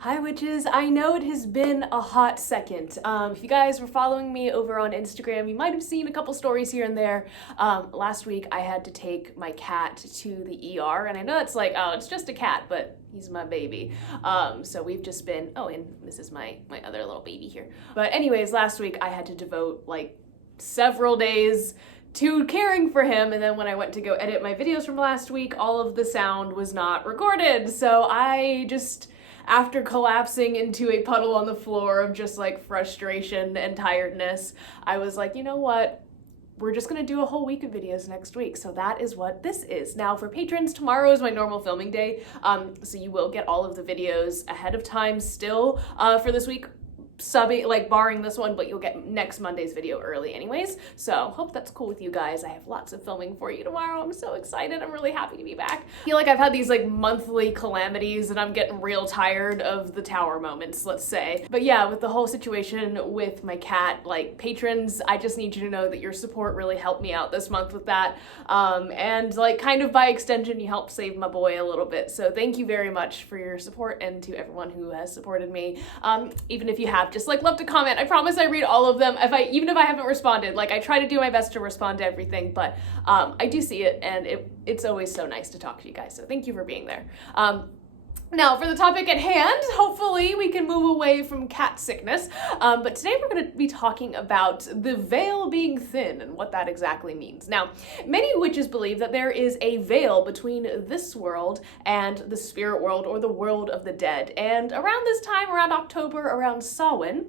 Hi witches, I know it has been a hot second. If you guys were following me over on Instagram, you might have seen a couple stories here and there. Last week I had to take my cat to the ER, and I know it's like, oh, it's just a cat, but he's my baby. So we've just been, oh, and this is my other little baby here. But anyways, last week I had to devote like several days to caring for him, and then when I went to go edit my videos from last week, all of the sound was not recorded. So I just, after collapsing into a puddle on the floor of just like frustration and tiredness, I was like, you know what? We're just gonna do a whole week of videos next week. So that is what this is. Now for patrons, tomorrow is my normal filming day. So you will get all of the videos ahead of time still for this week. Subbing, like barring this one, but you'll get next Monday's video early anyways. So hope that's cool with you guys. I have lots of filming for you tomorrow. I'm so excited. I'm really happy to be back. I feel like I've had these like monthly calamities and I'm getting real tired of the tower moments, let's say. But yeah, with the whole situation with my cat, like patrons, I just need you to know that your support really helped me out this month with that. And like kind of by extension, you helped save my boy a little bit. So thank you very much for your support, and to everyone who has supported me. Even if you have just like love to comment. I promise I read all of them. Even if I haven't responded, like I try to do my best to respond to everything, but I do see it, and it's always so nice to talk to you guys. So thank you for being there. Now, for the topic at hand, hopefully we can move away from cat sickness, but today we're going to be talking about the veil being thin and what that exactly means. Now, many witches believe that there is a veil between this world and the spirit world, or the world of the dead, and around this time, around October, around Samhain,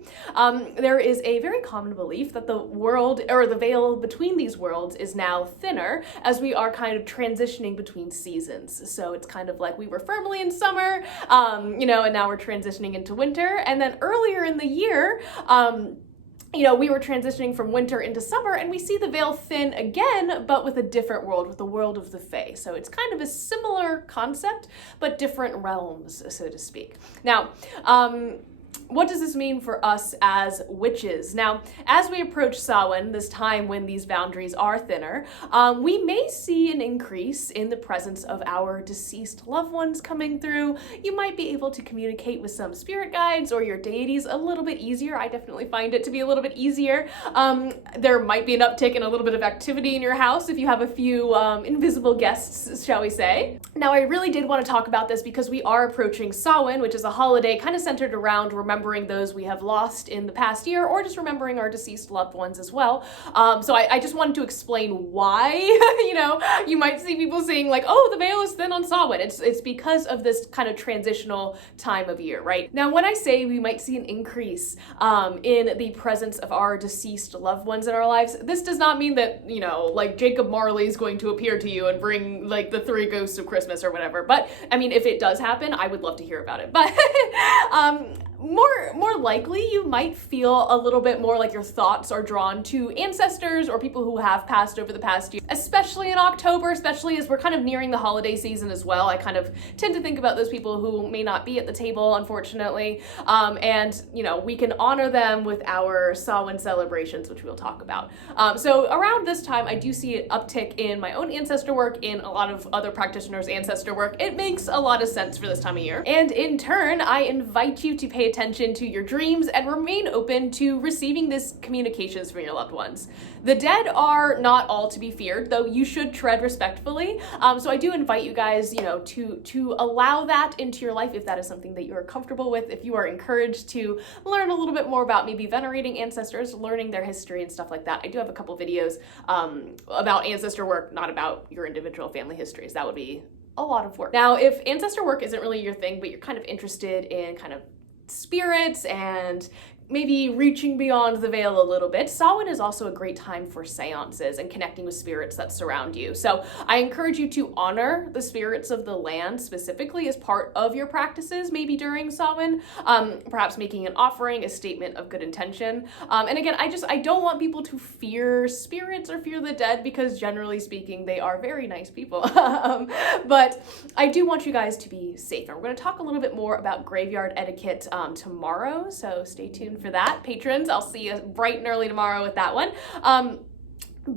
there is a very common belief that the world, or the veil between these worlds, is now thinner as we are kind of transitioning between seasons. So it's kind of like we were firmly in summer, and now we're transitioning into winter. And then earlier in the year, we were transitioning from winter into summer, and we see the veil thin again, but with a different world, with the world of the Fae. So it's kind of a similar concept, but different realms, so to speak. Now, what does this mean for us as witches? Now, as we approach Samhain, this time when these boundaries are thinner, we may see an increase in the presence of our deceased loved ones coming through. You might be able to communicate with some spirit guides or your deities a little bit easier. I definitely find it to be a little bit easier. There might be an uptick in a little bit of activity in your house if you have a few invisible guests, shall we say. Now, I really did want to talk about this because we are approaching Samhain, which is a holiday kind of centered around remembering those we have lost in the past year, or just remembering our deceased loved ones as well. So I just wanted to explain why, you might see people saying like, oh, the veil is thin on Samhain. It's because of this kind of transitional time of year, right? Now, when I say we might see an increase in the presence of our deceased loved ones in our lives, this does not mean that, like Jacob Marley is going to appear to you and bring like the 3 ghosts of Christmas or whatever. But I mean, if it does happen, I would love to hear about it. But more likely, you might feel a little bit more like your thoughts are drawn to ancestors or people who have passed over the past year, especially in October, especially as we're kind of nearing the holiday season as well. I kind of tend to think about those people who may not be at the table, unfortunately, and we can honor them with our Samhain celebrations, which we'll talk about. So around this time, I do see an uptick in my own ancestor work, in a lot of other practitioners' ancestor work. It makes a lot of sense for this time of year. And in turn, I invite you to pay attention to your dreams and remain open to receiving these communications from your loved ones. The dead are not all to be feared, though you should tread respectfully. So I do invite you guys, to allow that into your life if that is something that you are comfortable with. If you are encouraged to learn a little bit more about maybe venerating ancestors, learning their history and stuff like that. I do have a couple videos about ancestor work, not about your individual family histories. That would be a lot of work. Now, if ancestor work isn't really your thing, but you're kind of interested in kind of spirits and maybe reaching beyond the veil a little bit, Samhain is also a great time for seances and connecting with spirits that surround you. So I encourage you to honor the spirits of the land specifically as part of your practices, maybe during Samhain, perhaps making an offering, a statement of good intention. And again, I don't want people to fear spirits or fear the dead, because generally speaking, they are very nice people. But I do want you guys to be safe. And we're going to talk a little bit more about graveyard etiquette tomorrow, so stay tuned for that. Patrons, I'll see you bright and early tomorrow with that one.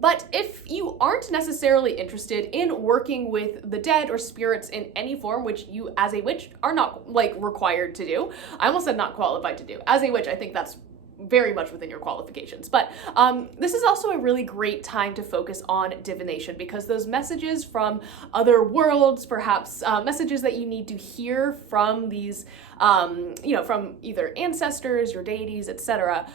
But if you aren't necessarily interested in working with the dead or spirits in any form, which you as a witch are not like required to do, I almost said not qualified to do. As a witch, I think that's very much within your qualifications. But this is also a really great time to focus on divination, because those messages from other worlds, perhaps messages that you need to hear from these, from either ancestors, your deities, etc.,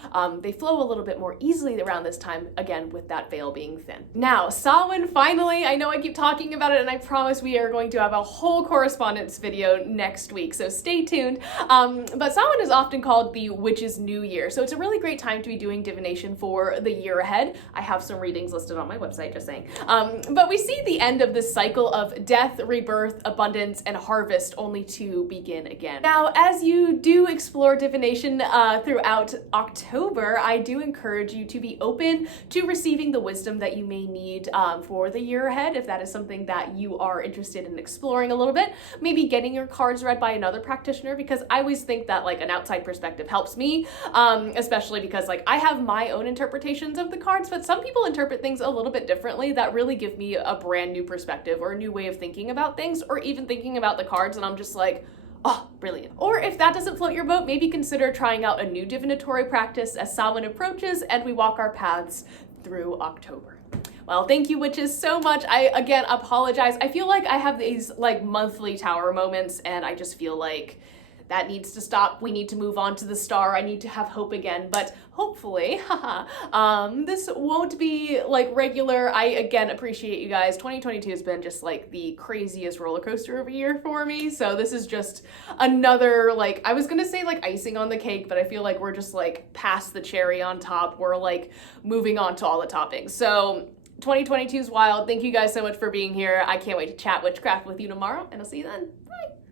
they flow a little bit more easily around this time, again, with that veil being thin. Now, Samhain, finally, I know I keep talking about it, and I promise we are going to have a whole correspondence video next week, so stay tuned. But Samhain is often called the witch's new year, so it's a really great time to be doing divination for the year ahead. I have some readings listed on my website, just saying. But we see the end of this cycle of death, rebirth, abundance, and harvest, only to begin again. Now, as you do explore divination throughout October, I do encourage you to be open to receiving the wisdom that you may need for the year ahead, if that is something that you are interested in exploring a little bit. Maybe getting your cards read by another practitioner, because I always think that like an outside perspective helps me, especially because like I have my own interpretations of the cards, but some people interpret things a little bit differently that really give me a brand new perspective or a new way of thinking about things, or even thinking about the cards, and I'm just like, oh, brilliant. Or if that doesn't float your boat, maybe consider trying out a new divinatory practice as Samhain approaches and we walk our paths through October. Well, thank you, witches, so much. I, again, apologize. I feel like I have these like monthly tower moments, and I just feel like that needs to stop. We need to move on to the star. I need to have hope again, but hopefully, this won't be like regular. I, again, appreciate you guys. 2022 has been just like the craziest roller coaster of a year for me. So this is just another, like, I was gonna say like icing on the cake, but I feel like we're just like past the cherry on top. We're like moving on to all the toppings. So 2022 is wild. Thank you guys so much for being here. I can't wait to chat witchcraft with you tomorrow, and I'll see you then.